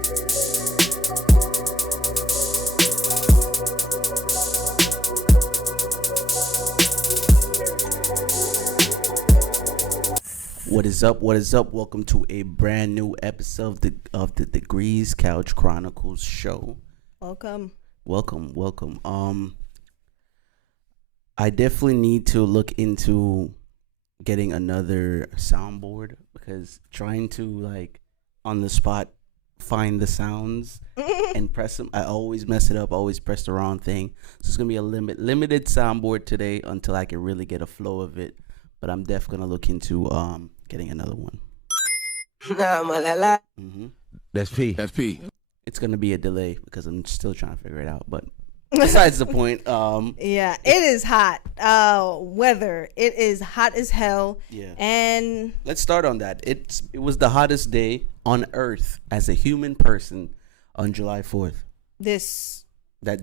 What is up? What is up? Welcome to a brand new episode of the Degrees Couch Chronicles show. Welcome. I definitely need to look into getting another soundboard because trying to on the spot find the sounds and press them, I always mess it up. Always press the wrong thing. So it's gonna be a limited soundboard today until I can really get a flow of it. But I'm definitely gonna look into getting another one. That's P. That's P. It's gonna be a delay because I'm still trying to figure it out. But besides the point, yeah, it is hot. Weather. It is hot as hell. Yeah. And let's start on that. It was the hottest day on Earth as a human person on July 4th. That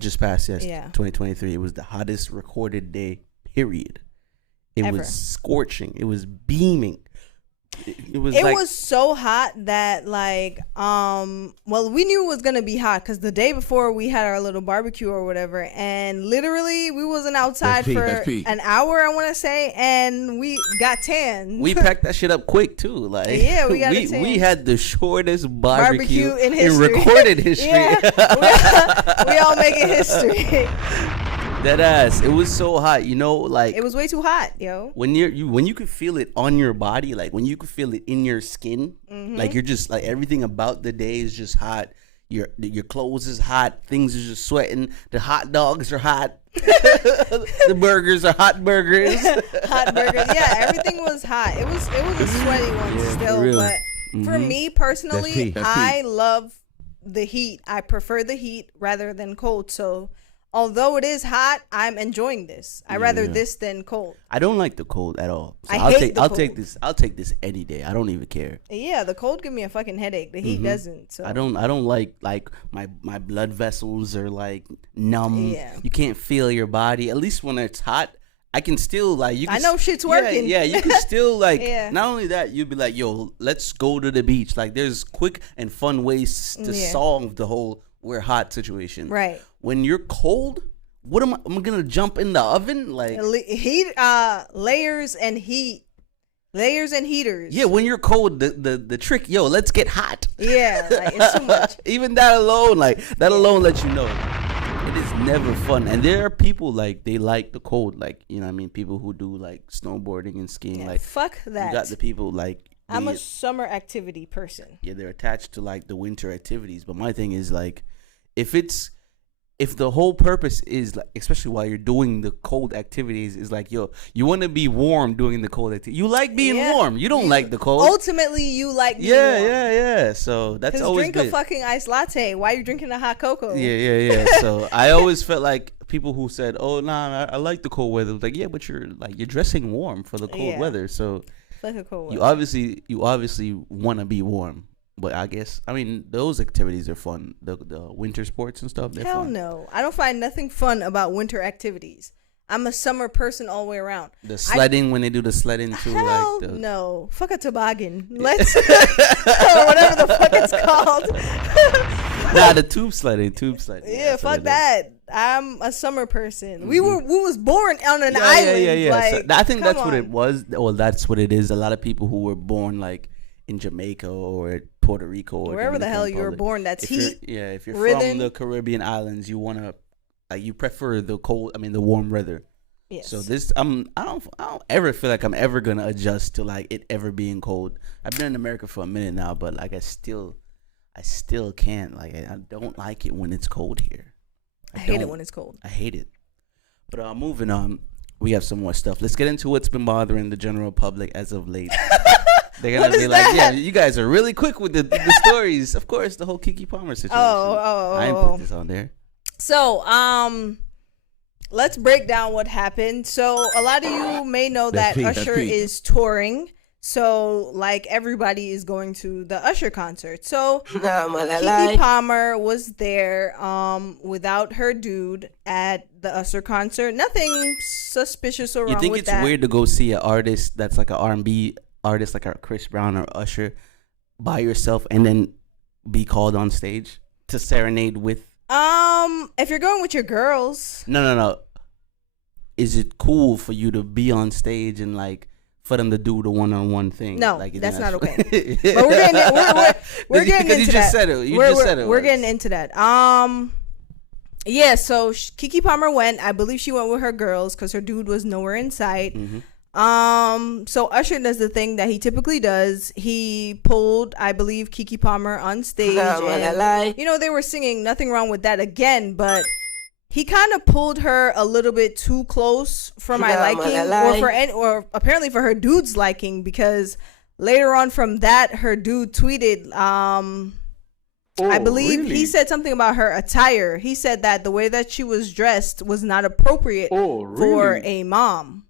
just passed yesterday. Yeah. 2023. It was the hottest recorded day. Period. It Ever. was scorching. It was beaming. It was so hot that we knew it was gonna be hot because the day before we had our little barbecue or whatever, and literally we wasn't outside for an hour, I want to say, and we got tan. We packed that shit up quick too. We got tan. We had the shortest barbecue in history. In recorded history. Yeah, we all making history. That ass. It was so hot, it was way too hot, yo. When you could feel it on your body, when you could feel it in your skin, you're just everything about the day is just hot. Your clothes is hot. Things are just sweating. The hot dogs are hot. The burgers are hot burgers. Hot burgers. Yeah, everything was hot. It was a sweaty one still, but for me personally, I love the heat. I prefer the heat rather than cold. So although it is hot, I'm enjoying this. I rather this than cold. I don't like the cold at all. So I'll take this any day. I don't even care. Yeah, the cold give me a fucking headache. The heat doesn't. So I don't like my blood vessels are numb. Yeah. You can't feel your body. At least when it's hot, I can still I know shit's working. Yeah, you can still not only that, you'd be like, yo, let's go to the beach. There's quick and fun ways to solve the whole we're hot situation. Right. When you're cold, what am I gonna jump in the oven? Heat, layers and heat. Layers and heaters. Yeah, when you're cold, the trick, let's get hot. Yeah, it's too much. Even that alone, alone lets you know it is never fun. And there are people they like the cold, people who do snowboarding and skiing. Yeah, fuck that. You got the people I'm a summer activity person. Yeah, they're attached to the winter activities. But my thing is if the whole purpose is especially while you're doing the cold activities is you want to be warm doing the cold activity. You like being warm. You don't like the cold. Ultimately, you like being warm. Yeah. So that's always drink good. a fucking iced latte. Why are you drinking a hot cocoa? Yeah. So I always felt like people who said, "Oh, nah, I like the cold weather." Yeah, but you're dressing warm for the cold weather. So like a cold weather. You obviously want to be warm. But those activities are fun. The winter sports and stuff, they're fun. Hell no. I don't find nothing fun about winter activities. I'm a summer person all the way around. The sledding, when they do the sledding too. Hell no. Fuck a toboggan. Let's or whatever the fuck it's called. Nah, the tube sledding. Yeah, fuck that. I'm a summer person. We was born on an island. Yeah. So I think that's what it was. Well, that's what it is. A lot of people who were born in Jamaica or Puerto Rico or wherever the hell you were born, that's heat. If you're from the Caribbean islands, you want to you prefer the warm weather. Yes. So this I don't ever feel like I'm ever gonna adjust to it ever being cold. I've been in America for a minute now, but I still can't. I don't like it when it's cold here. I hate it when it's cold. I hate it. But moving on, we have some more stuff. Let's get into what's been bothering the general public as of late. They're going to be like, yeah, you guys are really quick with the stories. Of course, the whole Keke Palmer situation. I didn't put this on there. So, let's break down what happened. So, a lot of you may know that Usher is touring. So, everybody is going to the Usher concert. So, Keke Palmer was there without her dude at the Usher concert. Nothing suspicious or wrong with that. You think it's weird to go see an artist that's like an R&B artist like a Chris Brown or Usher by yourself and then be called on stage to serenade with? If you're going with your girls. No. Is it cool for you to be on stage and like for them to do the one-on-one thing? No, like, that's not okay. But we're getting into that. You just said it. We're getting into that. Yeah, so Keke Palmer went. I believe she went with her girls because her dude was nowhere in sight. Mm-hmm. So Usher does the thing that he typically does. He pulled, I believe, Keke Palmer on stage. And, you know, they were singing. Nothing wrong with that again, but he kind of pulled her a little bit too close for my liking, or apparently for her dude's liking, because later on from that, her dude tweeted, I believe he said something about her attire. He said that the way that she was dressed was not appropriate for a mom.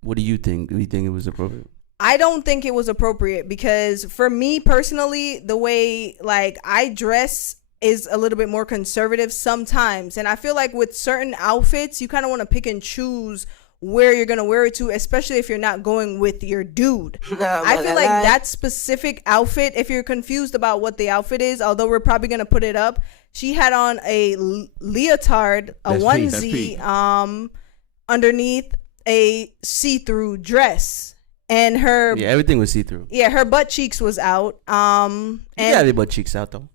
What do you think? Do you think it was appropriate? I don't think it was appropriate because for me personally, the way like I dress is a little bit more conservative sometimes. And I feel like with certain outfits, you kind of want to pick and choose where you're going to wear it to, especially if you're not going with your dude. I feel like that specific outfit, if you're confused about what the outfit is, although we're probably going to put it up, she had on a leotard, onesie, underneath a see-through dress. And her... Yeah, everything was see-through. Yeah, her butt cheeks was out. You got your butt cheeks out, though.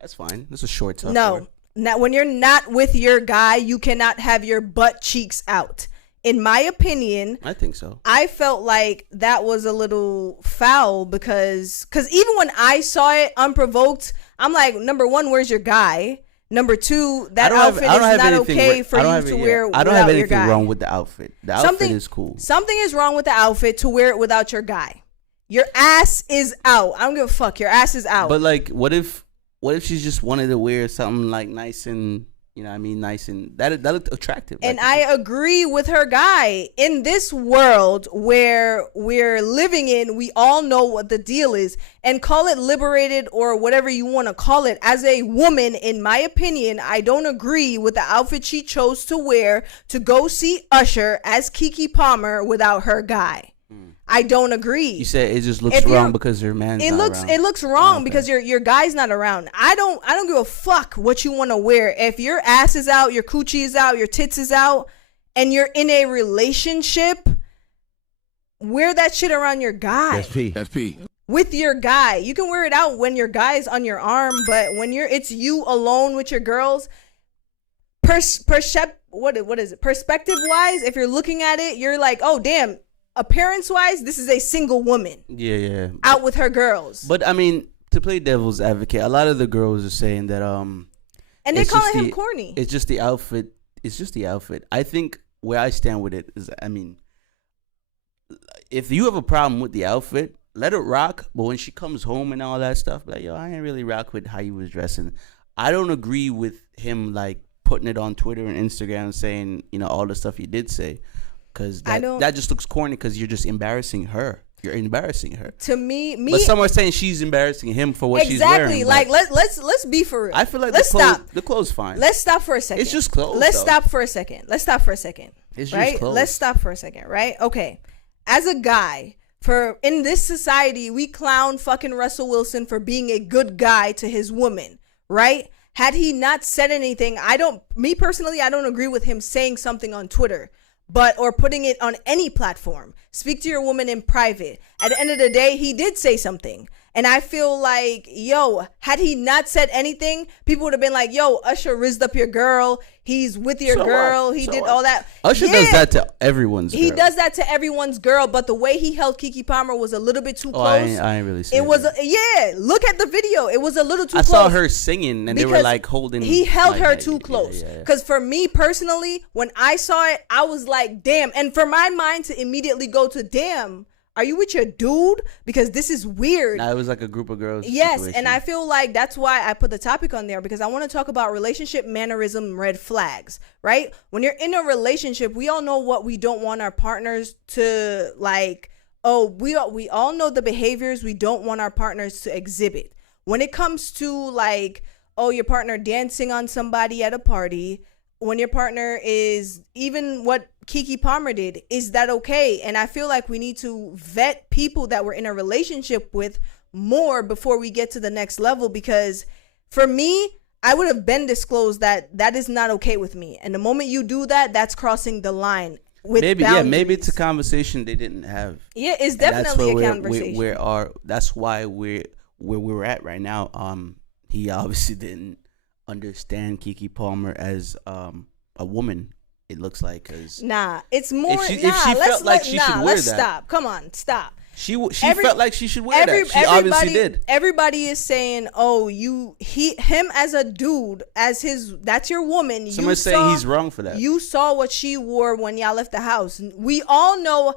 That's fine. This is short stuff. No. Now, when you're not with your guy, you cannot have your butt cheeks out. In my opinion, I think so. I felt like that was a little foul because even when I saw it unprovoked, I'm like, number one, where's your guy? Number two, that outfit is not okay for you to wear without your guy. I don't have anything wrong with the outfit. The outfit is cool. Something is wrong with the outfit to wear it without your guy. Your ass is out. I don't give a fuck. Your ass is out. But like, what if she just wanted to wear something like nice and, you know what I mean, nice and that looked attractive. And I agree with her guy. In this world where we're living in, we all know what the deal is. And call it liberated or whatever you want to call it. As a woman, in my opinion, I don't agree with the outfit she chose to wear to go see Usher as Keke Palmer without her guy. I don't agree. You said it just looks wrong because your man's not around. It looks wrong because your guy's not around. I don't give a fuck what you want to wear. If your ass is out, your coochie is out, your tits is out, and you're in a relationship, wear that shit around your guy. That's P. With your guy. You can wear it out when your guy's on your arm, but when it's you alone with your girls, what is it? Perspective wise, if you're looking at it, you're like, oh damn. Appearance wise, this is a single woman. Yeah. Out with her girls. But I mean, to play devil's advocate, a lot of the girls are saying that and they're calling him corny. It's just the outfit. It's just the outfit. I think where I stand with it is, I mean, if you have a problem with the outfit, let it rock. But when she comes home and all that stuff, like, yo, I ain't really rock with how you was dressing. I don't agree with him like putting it on Twitter and Instagram saying, you know, all the stuff he did say. Because that just looks corny because you're just embarrassing her. You're embarrassing her. To me. But some are saying she's embarrassing him for what she's wearing. Exactly. Like, let's be for real. I feel like the clothes fine. Let's stop for a second. It's just clothes. Let's stop for a second. It's just clothes. Let's stop for a second, right? Okay. As a guy, in this society, we clown fucking Russell Wilson for being a good guy to his woman, right? Had he not said anything, me personally, I don't agree with him saying something on Twitter. Or putting it on any platform. Speak to your woman in private. At the end of the day, he did say something. And I feel like, yo, had he not said anything, people would have been like, yo, Usher rizzed up your girl. He's with your girl. He did all that. Usher does that to everyone's girl. He does that to everyone's girl. But the way he held Keke Palmer was a little bit too close. I ain't really seen it. Look at the video. It was a little too close. I saw her singing and they were like holding. He held her too close. Because for me personally, when I saw it, I was like, damn. And for my mind to immediately go to, damn, are you with your dude? Because this is weird. Nah, it was like a group of girls. Yes, situation. and I feel like that's why I put the topic on there, because I want to talk about relationship mannerism red flags, right? When you're in a relationship, we all know what we don't want our partners to like. Oh, we all know the behaviors we don't want our partners to exhibit. When it comes to like, oh, your partner dancing on somebody at a party, when your partner is even what Keke Palmer did, is that okay? And I feel like we need to vet people that we're in a relationship with more before we get to the next level, because for me, I would have been disclosed that is not okay with me. And the moment you do that, that's crossing the line with boundaries. Maybe it's a conversation they didn't have. Yeah, it's definitely a conversation. That's why we're where we're at right now. He obviously didn't understand Keke Palmer as a woman. It looks like, cause it's more. If she felt like she should wear that, stop. Come on, stop. She felt like she should wear that. She obviously did. Everybody is saying, "Oh, him as a dude, that's your woman." Someone's saying he's wrong for that. You saw what she wore when y'all left the house. We all know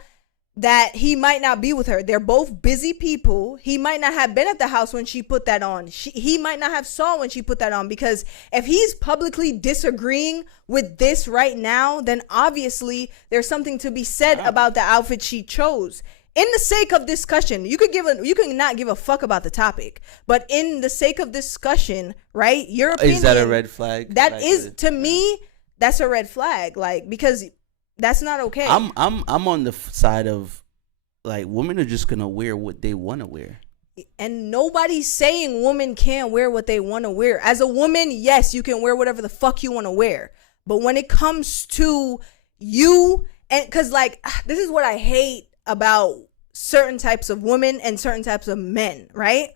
that he might not be with her. They're both busy people. He might not have been at the house when she put that on. He might not have saw when she put that on, because if he's publicly disagreeing with this right now, then obviously there's something to be said about the outfit she chose. In the sake of discussion, you could not give a fuck about the topic, but in the sake of discussion, right? Your opinion, is that a red flag? That is, to me, that's a red flag. Like, because that's not okay. I'm on the side of, like, women are just gonna wear what they want to wear, and nobody's saying women can't wear what they want to wear. As a woman, yes, you can wear whatever the fuck you want to wear, but when it comes to you, and because, like, this is what I hate about certain types of women and certain types of men, right?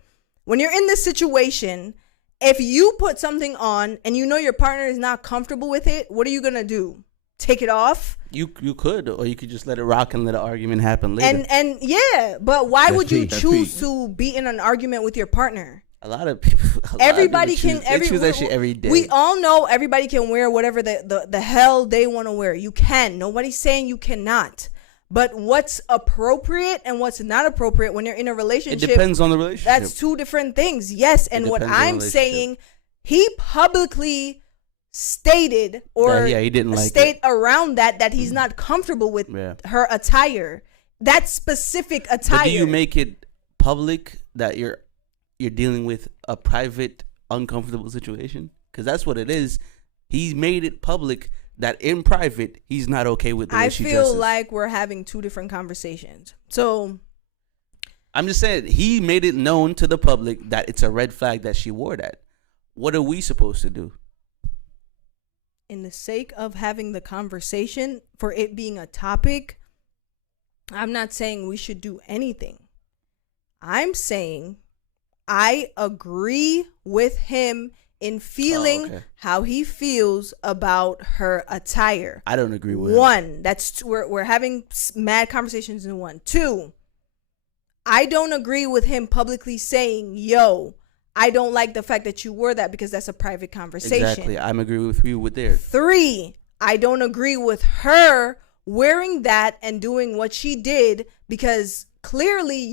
When you're in this situation, if you put something on and you know your partner is not comfortable with it, what are you gonna do? Take it off? You could, or you could just let it rock and let an argument happen later. And yeah, but why would you choose to be in an argument with your partner? A lot of people. Everybody choose that shit every day. We all know everybody can wear whatever the hell they want to wear. You can. Nobody's saying you cannot. But what's appropriate and what's not appropriate when you're in a relationship, it depends on the relationship. That's two different things. Yes, and what I'm saying, he publicly stated or he didn't like state around that he's not comfortable with her attire. That specific attire. But do you make it public that you're dealing with a private, uncomfortable situation? Because that's what it is. He made it public that in private he's not okay with the way she dresses. I feel like we're having two different conversations. So I'm just saying, he made it known to the public that it's a red flag that she wore that. What are we supposed to do? In the sake of having the conversation, for it being a topic, I'm not saying we should do anything. I'm saying I agree with him in feeling how he feels about her attire. I don't agree with one. That's we're having mad conversations in one. Two, I don't agree with him publicly saying, "Yo, I don't like the fact that you wore that," because that's a private conversation. Exactly. I'm agree with you with there. Three, I don't agree with her wearing that and doing what she did, because clearly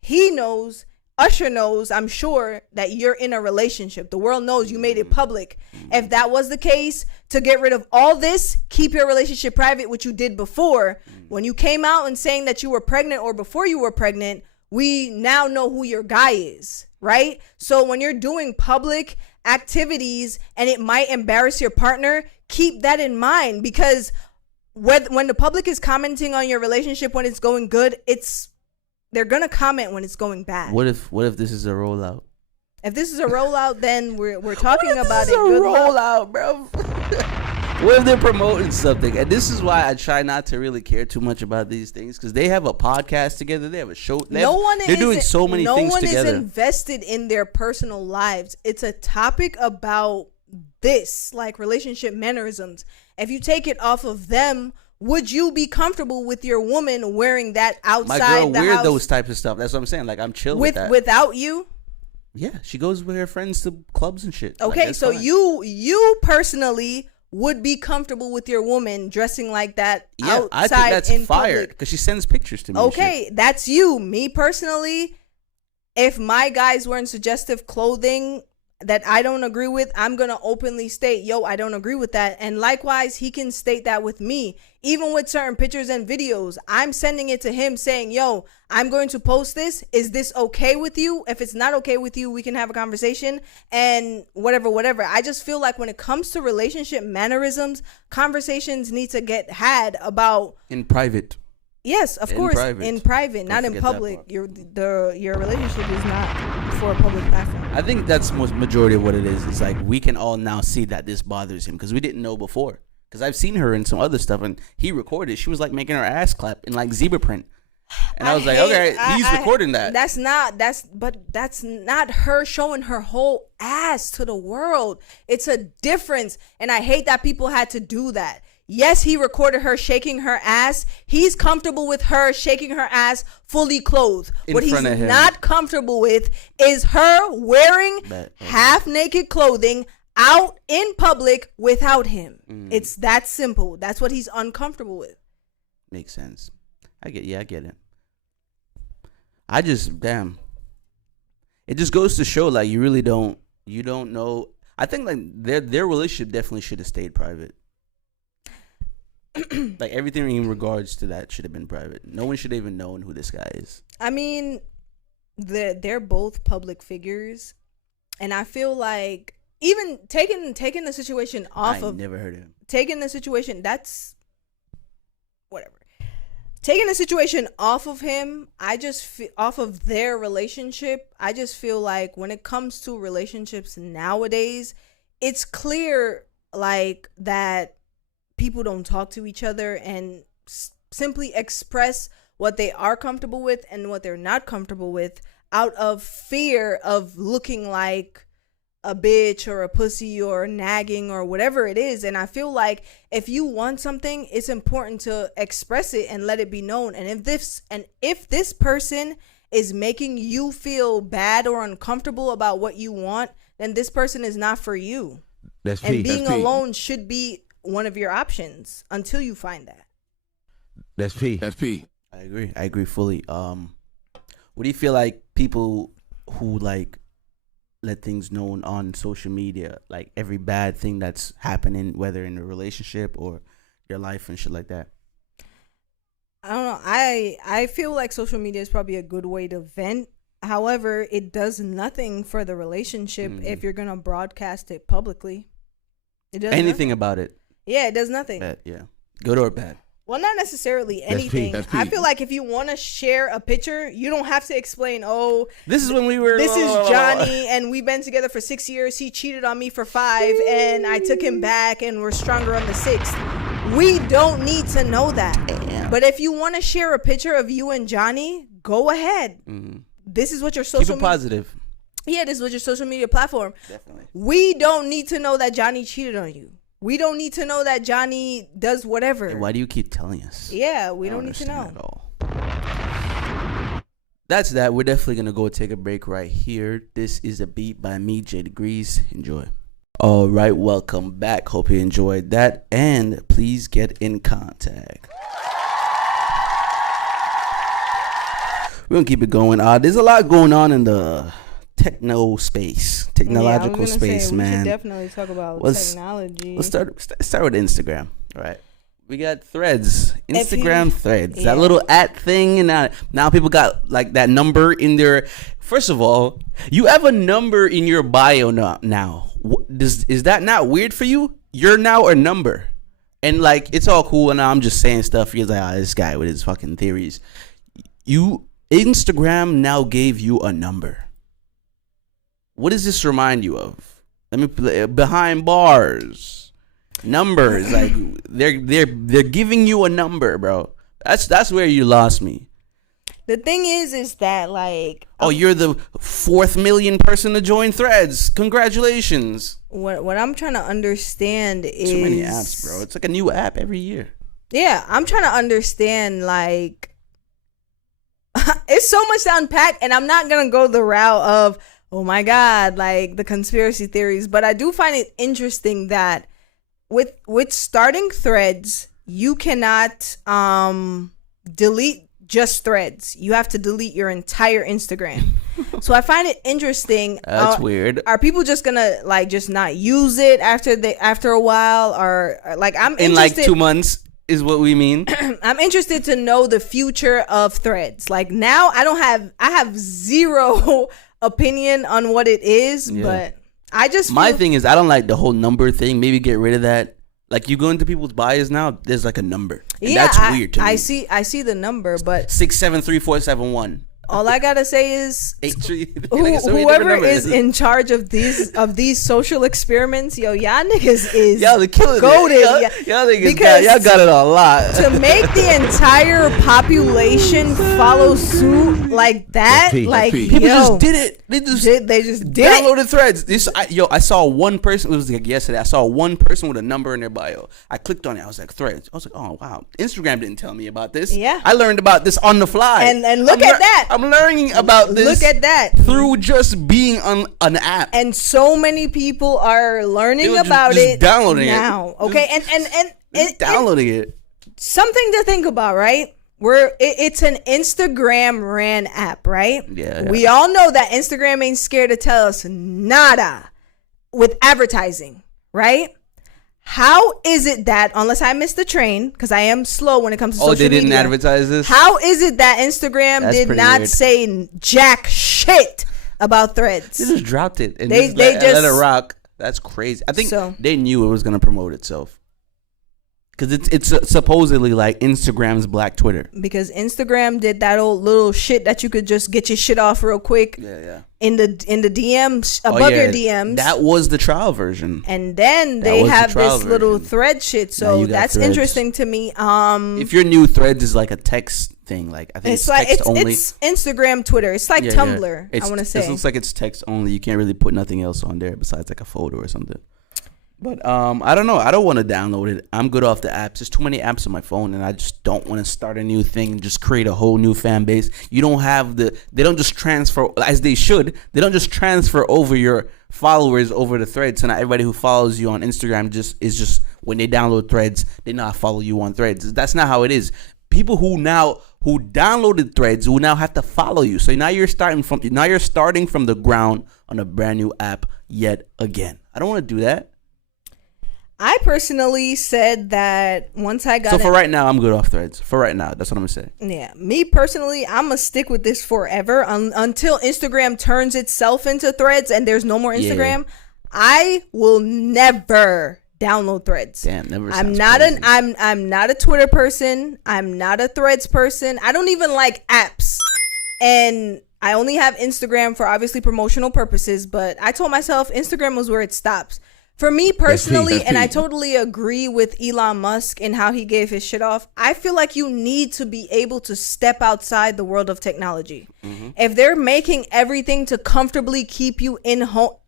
he knows, Usher knows, I'm sure, that you're in a relationship. The world knows you made it public. If that was the case, to get rid of all this, keep your relationship private, which you did before. When you came out and saying that you were pregnant or before you were pregnant, we now know who your guy is, right? So when you're doing public activities and it might embarrass your partner, keep that in mind, because when the public is commenting on your relationship when it's going good, they're gonna comment when it's going bad. What if this is a rollout? If this is a rollout, then we're talking about it. Good rollout, bro. What if they're promoting something? And this is why I try not to really care too much about these things, because they have a podcast together, they have a show. They're doing so many things together. No one is invested in their personal lives. It's a topic about this, like relationship mannerisms. If you take it off of them, would you be comfortable with your woman wearing that outside the house? My girl wear those types of stuff. That's what I'm saying. Like, I'm chill with that. Without you? Yeah, she goes with her friends to clubs and shit. Okay, like, so fine. You personally would be comfortable with your woman dressing like that outside I think that's fire, because she sends pictures to me. Okay, that's you. Me personally, if my guy's wearing suggestive clothing that I don't agree with, I'm going to openly state, yo, I don't agree with that. And likewise, he can state that with me. Even with certain pictures and videos, I'm sending it to him saying, yo, I'm going to post this. Is this okay with you? If it's not okay with you, we can have a conversation and whatever. I just feel like when it comes to relationship mannerisms, conversations need to get had about in private. Yes, of course, in private, not in public. Your relationship is not for a public platform. I think that's most majority of what it is. It's like we can all now see that this bothers him because we didn't know before. Because I've seen her in some other stuff, and he recorded. She was like making her ass clap in like zebra print, and I was like, okay, he's recording that. That's not her showing her whole ass to the world. It's a difference, and I hate that people had to do that. Yes, he recorded her shaking her ass. He's comfortable with her shaking her ass fully clothed. What he's not comfortable with is her wearing half naked clothing out in public without him. It's that simple. That's what he's uncomfortable with. Makes sense. I get it. I just it just goes to show like you don't know. I think like their relationship definitely should have stayed private. Like everything in regards to that should have been private. No one should have even known who this guy is. I mean, they're both public figures, and I feel like even taking the situation off of never heard of him. Taking the situation, that's whatever. Taking the situation off of him, off of their relationship, I just feel like when it comes to relationships nowadays, it's clear like that people don't talk to each other and simply express what they are comfortable with and what they're not comfortable with out of fear of looking like a bitch or a pussy or nagging or whatever it is. And I feel like if you want something, it's important to express it and let it be known. And if this person is making you feel bad or uncomfortable about what you want, then this person is not for you. And being alone should be one of your options until you find that. That's P. I agree fully. What do you feel like people who like let things known on social media, like every bad thing that's happening, whether in a relationship or your life and shit like that? I don't know. I feel like social media is probably a good way to vent. However, it does nothing for the relationship if you're gonna broadcast it publicly. It does anything about it. Yeah, it does nothing. Bad, yeah. Good or bad? Well, not necessarily anything. I feel like if you want to share a picture, you don't have to explain, oh, this is when we were. This is Johnny, and we've been together for 6 years. He cheated on me for 5, and I took him back, and we're stronger on the 6th. We don't need to know that. Damn. But if you want to share a picture of you and Johnny, go ahead. This is what your social keep it positive. Yeah, this is what your social media platform. Definitely. We don't need to know that Johnny cheated on you. We don't need to know that Johnny does whatever. And why do you keep telling us? Yeah, we don't need to know. At all. That's that. We're definitely going to go take a break right here. This is a beat by me, J Degrees. Enjoy. All right, welcome back. Hope you enjoyed that. And please get in contact. We're going to keep it going. There's a lot going on in the technological space, man. We should definitely talk about technology. Let's start with Instagram. All right, we got Threads, Instagram Threads, that little @ thing, and now people got like that number in their. First of all, you have a number in your bio now. Is that not weird for you? You're now a number, and like it's all cool. And I'm just saying stuff. You're like, this guy with his fucking theories. Instagram now gave you a number. What does this remind you of? Let me play behind bars. Numbers, like they're giving you a number, bro. That's where you lost me. The thing is that like you're the 4th million person to join Threads. Congratulations. What I'm trying to understand is too many apps, bro. It's like a new app every year. Yeah, I'm trying to understand like it's so much to unpack, and I'm not gonna go the route of oh my God, like the conspiracy theories. But I do find it interesting that with starting Threads, you cannot delete just Threads. You have to delete your entire Instagram. So I find it interesting. That's weird. Are people just gonna like just not use it after a while, or like I'm in like 2 months? Is what we mean. I'm interested to know the future of Threads. Like now, I have zero opinion on what it is, but I just my thing is I don't like the whole number thing. Maybe get rid of that. Like you go into people's bios now, there's like a number. And that's weird to me. I see the number, but 673-471. all I gotta say is whoever is in charge of these social experiments, y'all niggas is y'all killing goated. Y'all niggas y'all got it a lot. To make the entire population follow suit like that, people just did it. They just downloaded Threads. I saw one person. It was like yesterday. I saw one person with a number in their bio. I clicked on it. I was like, Threads. I was like, oh wow. Instagram didn't tell me about this. Yeah, I learned about this on the fly. And look at that. I'm learning about this. Look at that through just being on an app. And so many people are learning about it downloading now. It. Okay, and downloading it. Something to think about, right? It's an Instagram ran app, right? Yeah. We all know that Instagram ain't scared to tell us nada with advertising, right? How is it that, unless I missed the train, because I am slow when it comes to social media. Oh, they didn't advertise this? How is it that Instagram did not say jack shit about Threads? They just dropped it and they just let it rock. That's crazy. I think they knew it was going to promote itself. Because it's supposedly like Instagram's Black Twitter. Because Instagram did that old little shit that you could just get your shit off real quick. Yeah. In the DMs, above your DMs. That was the trial version. And then they have this little thread shit. So that's interesting to me. If your new Threads is like a text thing, like I think it's text only. It's Instagram, Twitter. It's like Tumblr. I want to say. It looks like it's text only. You can't really put nothing else on there besides like a photo or something. But I don't know. I don't want to download it. I'm good off the apps. There's too many apps on my phone, and I just don't want to start a new thing and just create a whole new fan base. You don't have they don't just transfer, as they should. They don't just transfer over your followers over the Threads. So not everybody who follows you on Instagram is just when they download Threads, they not follow you on Threads. That's not how it is. People who downloaded Threads will now have to follow you. So now you're starting from the ground on a brand new app yet again. I don't want to do that. I personally said that once I got So for right now, I'm good off Threads. For right now, that's what I'm gonna say. Yeah, me personally, I'm gonna stick with this forever until Instagram turns itself into Threads and there's no more Instagram. Yeah. I will never download Threads. Damn, never. I'm not a Twitter person. I'm not a Threads person. I don't even like apps, and I only have Instagram for obviously promotional purposes. But I told myself Instagram was where it stops. For me personally, and I totally agree with Elon Musk and how he gave his shit off, I feel like you need to be able to step outside the world of technology. Mm-hmm. If they're making everything to comfortably keep you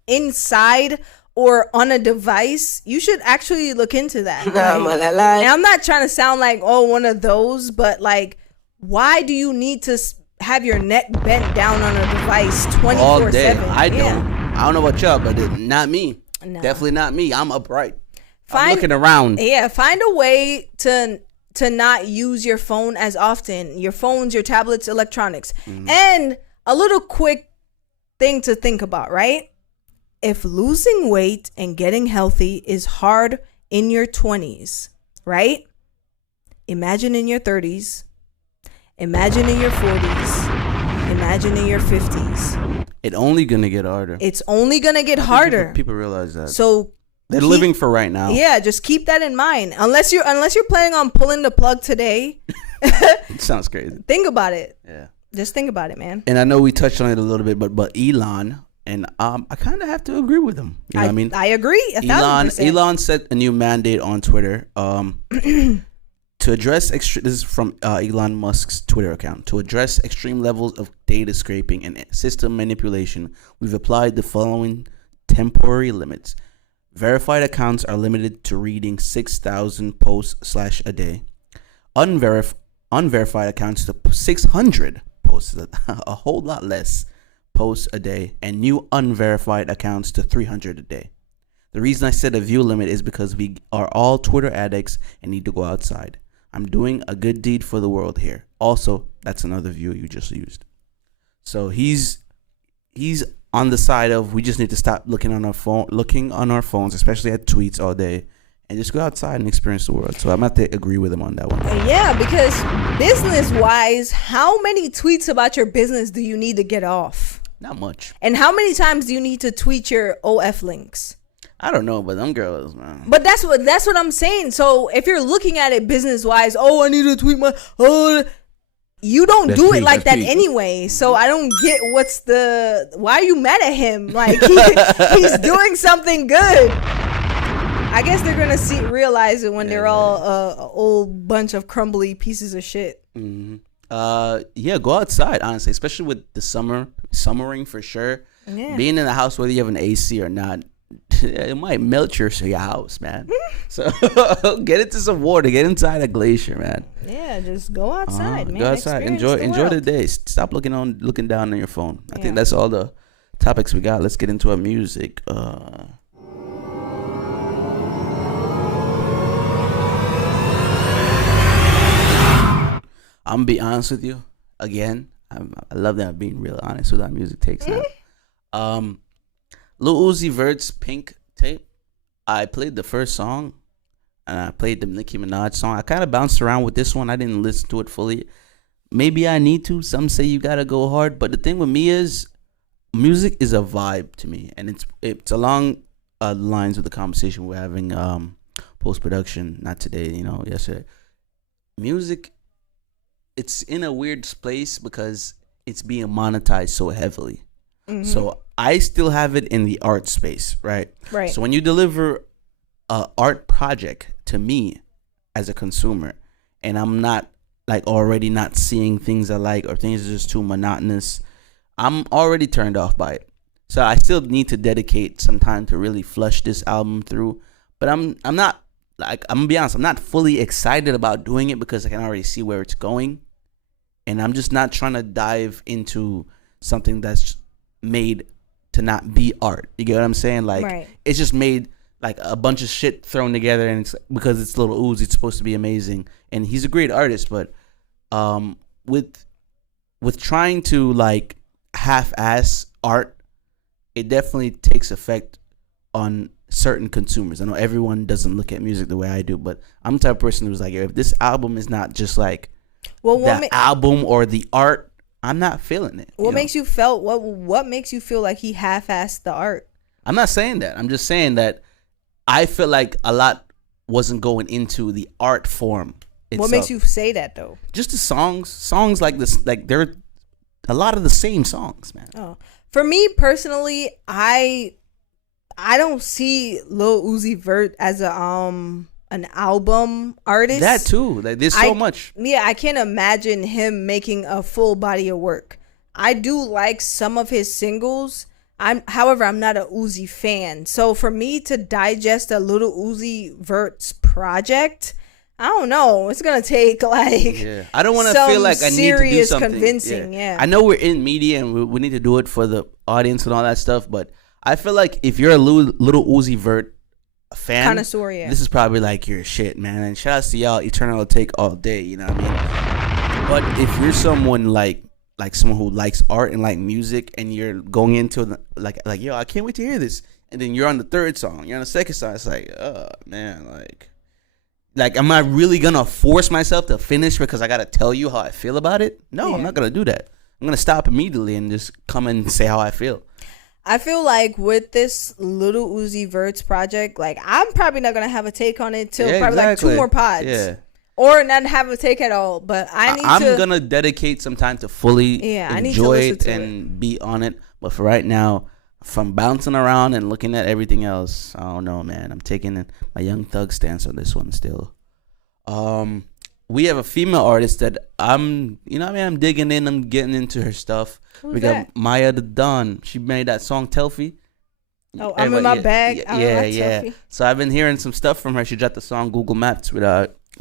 inside or on a device, you should actually look into that. Right? And I'm not trying to sound like, one of those, but like, why do you need to have your neck bent down on a device 24/7? All day. I don't know about y'all, but not me. No. Definitely not me. I'm upright. I'm looking around. Yeah, find a way to not use your phone as often. Your phones, your tablets, electronics. Mm-hmm. And a little quick thing to think about, right? If losing weight and getting healthy is hard in your 20s, right? Imagine in your 30s. Imagine in your 40s. Imagine in your 50s. It's only gonna get harder. It's only gonna get harder. People realize that. So they're living for right now. Yeah, just keep that in mind. Unless you're planning on pulling the plug today. It sounds crazy. Think about it. Yeah. Just think about it, man. And I know we touched on it a little bit, but Elon, and I kind of have to agree with him. You know what I mean? I agree. 1,000%. Elon set a new mandate on Twitter. To address this is from Elon Musk's Twitter account. To address extreme levels of data scraping and system manipulation, we've applied the following temporary limits. Verified accounts are limited to reading 6,000 posts / a day. Unverified accounts to 600 posts, a whole lot less posts a day, and new unverified accounts to 300 a day. The reason I set a view limit is because we are all Twitter addicts and need to go outside. I'm doing a good deed for the world here. Also, that's another view you just used. So he's on the side of we just need to stop looking on our phones, especially at tweets all day, and just go outside and experience the world. So I'm going to agree with him on that one. Yeah, because business-wise, how many tweets about your business do you need to get off? Not much. And how many times do you need to tweet your OF links? I don't know, but them girls, man. But that's what I'm saying. So if you're looking at it business wise, I need to tweet my you don't do it like that anyway. So I don't get why are you mad at him? Like he's doing something good. I guess they're gonna realize it when they're all a old bunch of crumbly pieces of shit. Mm-hmm. Go outside, honestly, especially with the summering for sure. Yeah. Being in the house, whether you have an AC or not, it might melt your house, man. So get into some water, get inside a glacier, man. Yeah, just go outside, man. Go outside, enjoy the day. Stop looking down on your phone. I think that's all the topics we got. Let's get into our music. I'm gonna be honest with you again. I love that I'm being real honest with our music takes now. Lil Uzi Vert's Pink tape. I played the first song, and I played the Nicki Minaj song. I kind of bounced around with this one. I didn't listen to it fully. Maybe I need to. Some say you gotta go hard, but the thing with me is, music is a vibe to me, and it's along the lines of the conversation we're having post production. Not today, yesterday. Music. It's in a weird place because it's being monetized so heavily. Mm-hmm. So I still have it in the art space, right? Right. So when you deliver a art project to me as a consumer, and I'm not already not seeing things I like, or things are just too monotonous, I'm already turned off by it. So I still need to dedicate some time to really flush this album through. But I'm not I'm gonna be honest, I'm not fully excited about doing it because I can already see where it's going. And I'm just not trying to dive into something that's made to not be art. You get what I'm saying? It's just made a bunch of shit thrown together, and it's because it's Lil Uzi, it's supposed to be amazing. And he's a great artist, but with trying to half-ass art, it definitely takes effect on certain consumers. I know everyone doesn't look at music the way I do, but I'm the type of person who's if this album is not just the album or the art, I'm not feeling it. What makes you feel what makes you feel like he half-assed the art? I'm not saying that. I'm just saying that I feel like a lot wasn't going into the art form itself. What makes you say that though? Just the songs like this, they're a lot of the same songs, man. Oh, for me personally, I don't see Lil Uzi Vert as an album artist. That too. There's so much. Yeah, I can't imagine him making a full body of work. I do like some of his singles. However, I'm not a Uzi fan. So for me to digest a Lil Uzi Vert's project, I don't know. It's gonna take I don't want to feel like I need to do something. Convincing. Yeah. I know we're in media and we need to do it for the audience and all that stuff, but I feel like if you're a Lil Uzi Vert fan, connoisseur, this is probably your shit, man. And shout out to y'all. Eternal will take all day, you know what I mean? But if you're someone like someone who likes art and music, and you're going into yo, I can't wait to hear this, and then you're on the third song, you're on the second song, it's oh man, am I really gonna force myself to finish because I gotta tell you how I feel about it? No, yeah. I'm not gonna do that. I'm gonna stop immediately and just come and say how I feel. I feel like with this Lil Uzi Vert's project, I'm probably not gonna have a take on it till probably 2 more pods. Yeah. Or not have a take at all. But I'm gonna dedicate some time to fully enjoy it and be on it. But for right now, from bouncing around and looking at everything else, I don't know, man. I'm taking my Young Thug stance on this one still. We have a female artist that I'm digging in. I'm getting into her stuff. Who's we got Maya the Don. She made that song Telfie. Oh, I'm in my bag. Yeah. So I've been hearing some stuff from her. She dropped the song Google Maps with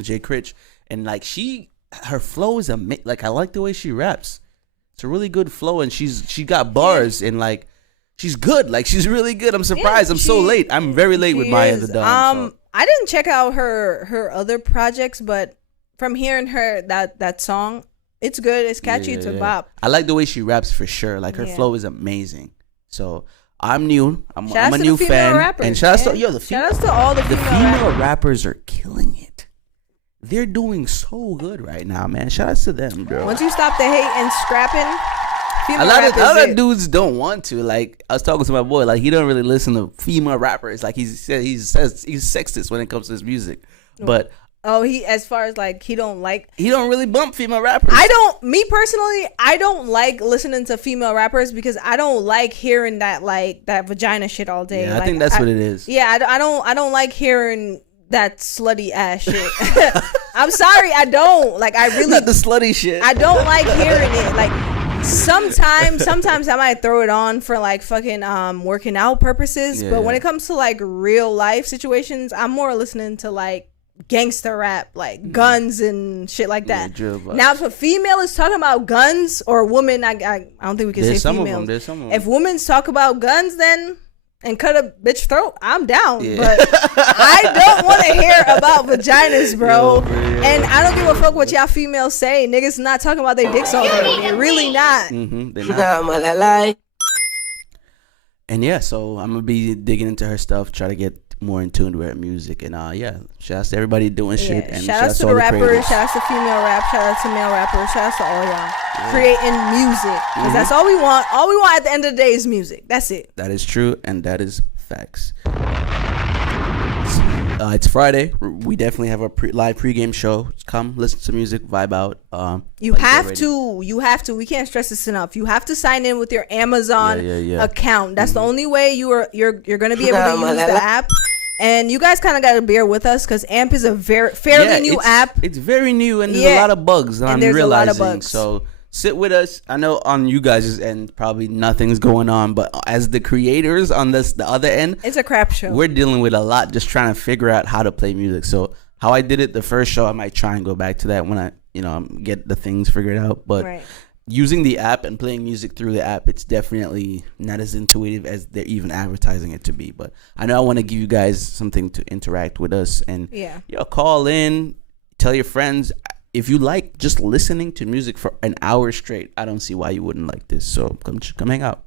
Jay Critch, and her flow is amazing. I like the way she raps. It's a really good flow, and she got bars and she's good. She's really good. I'm surprised. I'm so late. I'm very late with Maya the Don. I didn't check out her other projects, but from hearing her that song, it's good. It's catchy. It's a bop. I like the way she raps for sure. Her flow is amazing. So I'm new. I'm a new fan. Rappers, and shout out to all the female rappers are killing it. They're doing so good right now, man. Shout out to them, bro. Once you stop the hate and scrapping, Female a lot rap of dudes don't want to. Like I was talking to my boy, like he don't really listen to female rappers. Like he says he's sexist when it comes to his music, but. Oh, as far as like he don't really bump female rappers. Me personally, I don't like listening to female rappers because I don't like hearing that vagina shit all day. Yeah, like, I think that's what it is. Yeah, I don't like hearing that slutty ass shit. I'm sorry, I don't. Like I really not the slutty shit. I don't like hearing it. Like sometimes I might throw it on for like fucking working out purposes, but when it comes to like real life situations, I'm more listening to like gangster rap, like guns and shit like that. Now if a female is talking about guns, or a woman, I don't think we can say female. There's some of them. If women talk about guns then and cut a bitch throat, I'm down. But I don't want to hear about vaginas, bro. And I don't give a fuck what y'all females say. Niggas not talking about their dicks all day. They're really not. They're not. And yeah, so I'm gonna be digging into her stuff, try to get more in tune with her music, and shout out to everybody doing shit, and shout out to the rappers, shout out to female rap, shout out to male rappers, shout out to all y'all creating music, because that's all we want. All we want at the end of the day is music. That's it. That is true, and that is facts. It's Friday. We definitely have a live pregame show. Come listen to music, vibe out. You have to. We can't stress this enough. You have to sign in with your Amazon account. That's the only way you're gonna be able to use the app. And you guys kind of got to bear with us because AMP is a fairly new app. It's very new, and there's a lot of bugs. And I'm realizing. A lot of bugs. So sit with us. I know on you guys' end probably nothing's going on, but as the creators on the other end, it's a crap show. We're dealing with a lot, just trying to figure out how to play music. So how I did it the first show, I might try and go back to that when I get the things figured out. But using the app and playing music through the app, it's definitely not as intuitive as they're even advertising it to be. But I know I want to give you guys something to interact with us, and call in, tell your friends. If you like just listening to music for an hour straight, I don't see why you wouldn't like this. So come hang out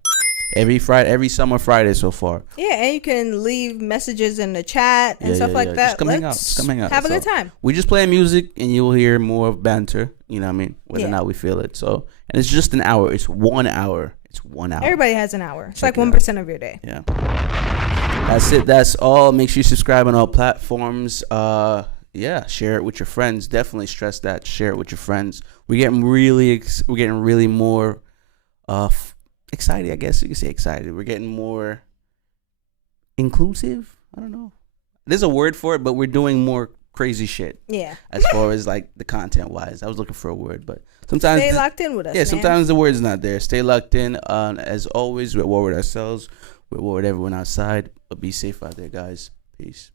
every summer Friday so far. Yeah, and you can leave messages in the chat and stuff like that. Just come hang out. Have a good time. We just play music, and you'll hear more of banter. You know what I mean? Whether or not we feel it. So, and it's just an hour. It's 1 hour. It's 1 hour. Everybody has an hour. It's like 1% of your day. Yeah. That's it. That's all. Make sure you subscribe on all platforms. Share it with your friends. Definitely stress that. Share it with your friends. We're getting really more excited. I guess you can say excited. We're getting more inclusive. I don't know. There's a word for it, but we're doing more crazy shit. Yeah. As far as like the content wise, I was looking for a word, but sometimes stay locked in with us. Yeah, sometimes the word's not there. Stay locked in. As always, we're at war with ourselves. We're at war with everyone outside. But be safe out there, guys. Peace.